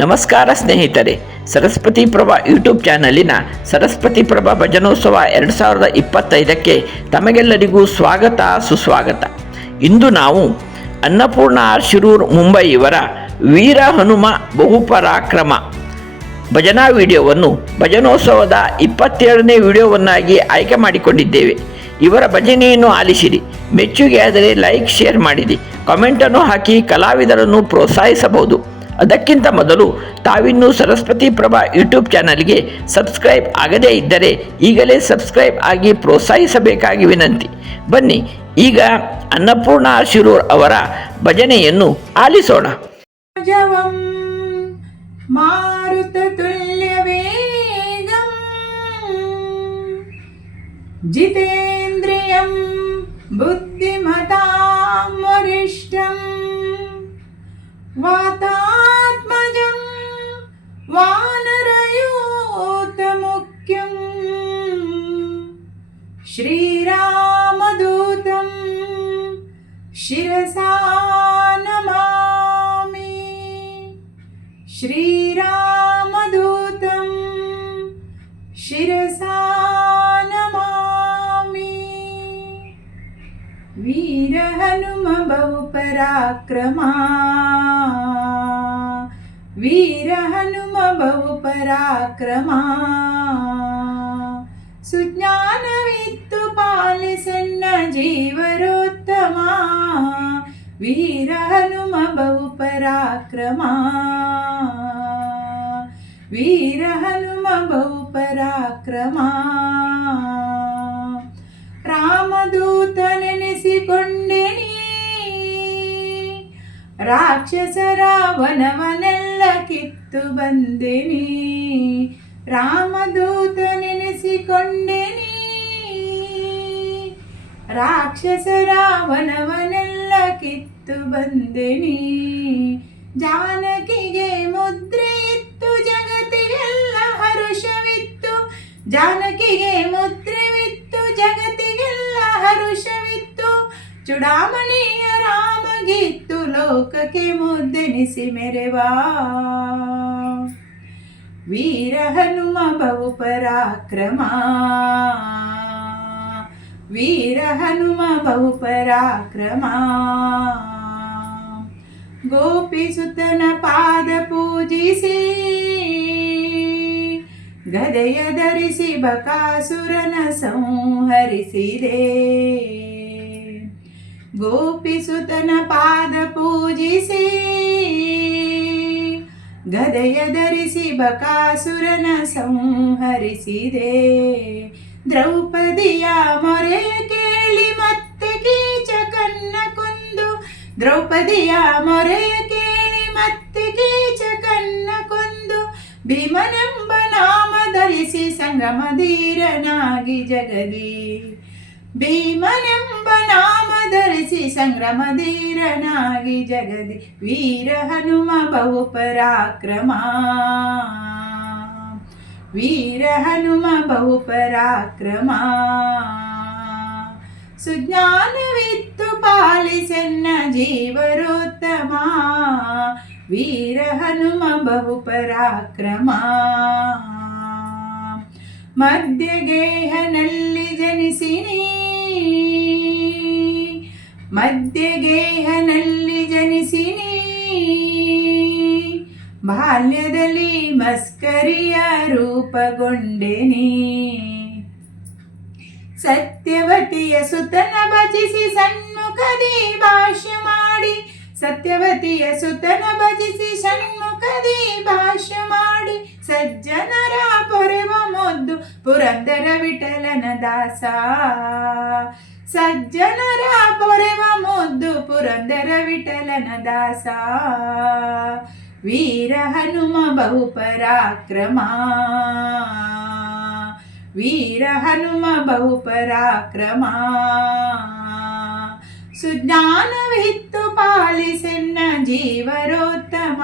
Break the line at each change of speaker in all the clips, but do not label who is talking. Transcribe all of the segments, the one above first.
ನಮಸ್ಕಾರ ಸ್ನೇಹಿತರೆ, ಸರಸ್ವತಿ ಪ್ರಭಾ ಯೂಟ್ಯೂಬ್ ಚಾನಲಿನ ಸರಸ್ವತಿ ಪ್ರಭಾ ಭಜನೋತ್ಸವ ಎರಡು ಸಾವಿರದ ಇಪ್ಪತ್ತೈದಕ್ಕೆ ತಮಗೆಲ್ಲರಿಗೂ ಸ್ವಾಗತ, ಸುಸ್ವಾಗತ. ಇಂದು ನಾವು ಅನ್ನಪೂರ್ಣ ಆರ್ ಶಿರೂರ್ ಮುಂಬೈ ವೀರ ಹನುಮ ಬಹುಪರಾಕ್ರಮ ಭಜನಾ ವಿಡಿಯೋವನ್ನು ಭಜನೋತ್ಸವದ ಇಪ್ಪತ್ತೇಳನೇ ವಿಡಿಯೋವನ್ನಾಗಿ ಆಯ್ಕೆ ಮಾಡಿಕೊಂಡಿದ್ದೇವೆ. ಇವರ ಭಜನೆಯನ್ನು ಆಲಿಸಿರಿ. ಮೆಚ್ಚುಗೆ ಆದರೆ ಲೈಕ್, ಶೇರ್ ಮಾಡಿರಿ. ಕಾಮೆಂಟನ್ನು ಹಾಕಿ ಕಲಾವಿದರನ್ನು ಪ್ರೋತ್ಸಾಹಿಸಬಹುದು. ಅದಕ್ಕಿಂತ ಮೊದಲು ತಾವಿನ್ನೂ ಸರಸ್ವತಿ ಪ್ರಭಾ ಯೂಟ್ಯೂಬ್ ಚಾನಲ್ಗೆ ಸಬ್ಸ್ಕ್ರೈಬ್ ಆಗದೇ ಇದ್ದರೆ ಈಗಲೇ ಸಬ್ಸ್ಕ್ರೈಬ್ ಆಗಿ ಪ್ರೋತ್ಸಾಹಿಸಬೇಕಾಗಿ ವಿನಂತಿ. ಬನ್ನಿ, ಈಗ ಅನ್ನಪೂರ್ಣ ಶಿರೂರ್ ಅವರ ಭಜನೆಯನ್ನು ಆಲಿಸೋಣ.
ಜಿತೇ श्रीरामदूतं शिरसा नमामि। श्रीरामदूतं शिरसा नमामि। वीरहनुम बहुपराक्रमा वीरहनुम बहुपराक्रमा ವೀರ ಹನುಮ ಬಹು ಪರಾಕ್ರಮ ವೀರ ಹನುಮ ಬಹು ಪರಾಕ್ರಮ ರಾಮದೂತ ನೆನೆಸಿಕೊಂಡೆನಿ ರಾಕ್ಷಸರ ವನವನೆಲ್ಲ ಕಿತ್ತು ಬಂದೆನಿ. ರಾಮದೂತ ನೆನೆಸಿಕೊಂಡೆನಿ ರಾಕ್ಷಸರ ವನವನೆಲ್ಲ ಕಿತ್ತು ಬಂದೆನಿ. ಜಾನಕಿಗೆ ಮುದ್ರೆ ಇತ್ತು ಜಗತ್ತಿಗೆಲ್ಲ ಹರುಷವಿತ್ತು. ಜಾನಕಿಗೆ ಮುದ್ರೆವಿತ್ತು ಜಗತ್ತಿಗೆಲ್ಲ ಹರುಷವಿತ್ತು. ಚುಡಾಮಣಿಯ ರಾಮಗಿತ್ತು, ಲೋಕಕ್ಕೆ ಮುದ್ದೆನಿಸಿ ಮೆರೆವಾ. ವೀರ ಹನುಮ ಬಹು ಪರಾಕ್ರಮ ವೀರ ಹನುಮ ಬಹು ಪರಾಕ್ರಮ ಗೋಪಿಸುತನ ಪಾದ ಪೂಜಿಸಿ, ಗದೆಯ ಧರಿಸಿ ಬಕಾಸುರನ ಸಂಹರಿಸಿದೆ. ಗೋಪಿಸುತನ ಪಾದ ಪೂಜಿಸಿ, ಗದೆಯ ಧರಿಸಿ ಬಕಾಸುರನ ಸಂಹರಿಸಿದೆ. ದ್ರೌಪದಿಯ ಮೊರೆ ಕೇಳಿ ಮತ್ತೆ ಕೀಚಕನ್ನ ಕೊಂದು. ದ್ರೌಪದಿಯ ಮೊರೆ ಕೇಳಿ ಮತ್ತೆ ಕೀಚಕನ್ನ ಕೊಂದು. ಭೀಮನೆಂಬ ನಾಮ ಧರಿಸಿ ಸಂಗಮಧೀರನಾಗಿ ಜಗದಿ. ಭೀಮನೆಂಬ ನಾಮ ಧರಿಸಿ ಸಂಗ್ರಮಧೀರನಾಗಿ ಜಗದಿ. ವೀರ ಹನುಮ ಬಹು ಪರಾಕ್ರಮ ವೀರ ಹನುಮ ಬಹು ಪರಾಕ್ರಮ ಸುಜ್ಞಾನವಿತ್ತು ಪಾಲಿಸೆನ್ನ ಜೀವರೋತ್ತಮ ವೀರ ಹನುಮ ಬಹು ಪರಾಕ್ರಮ ಮಧ್ಯಗೇಹನಲ್ಲಿ ಜನಿಸಿನಿ ಮಧ್ಯಗೇಹನಲ್ಲಿ ಬಾಲ್ಯದಲ್ಲಿ ಮಸ್ಕರಿಯ ರೂಪಗೊಂಡೆನಿ. ಸತ್ಯವತಿಯ ಸುತನ ಭಜಿಸಿ ಸನ್ಮುಖದಿ ಭಾಷ್ಯ ಮಾಡಿ. ಸತ್ಯವತಿಯ ಸುತನ ಭಜಿಸಿ ಸನ್ಮುಖದಿ ಭಾಷ್ಯ ಮಾಡಿ. ಸಜ್ಜನರ ಪೊರೆವ ಮೊದ್ದು ಪುರಂದರ ವಿಠಲನ ದಾಸ. ಸಜ್ಜನರ ಪೊರೆವ ಮೊದ್ದು ಪುರಂದರ ವಿಠಲನ ದಾಸ. ವೀರ ಹನುಮ ಬಹು ಪರಾಕ್ರಮ ವೀರ ಹನುಮ ಬಹು ಪರಾಕ್ರಮ ಸುಜ್ಞಾನವಿತ್ತು ಪಾಲಿಸೆನ್ನ ಜೀವರೋತ್ತಮ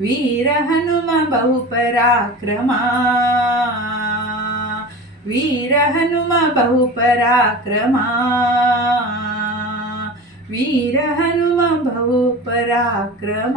ವೀರ ಹನುಮ ಬಹು ಪರಾಕ್ರಮ ವೀರ ಹನುಮ ಬಹು ಪರಾಕ್ರಮ ವೀರ ಹನುಮ ಬಹು ಪರಾಕ್ರಮ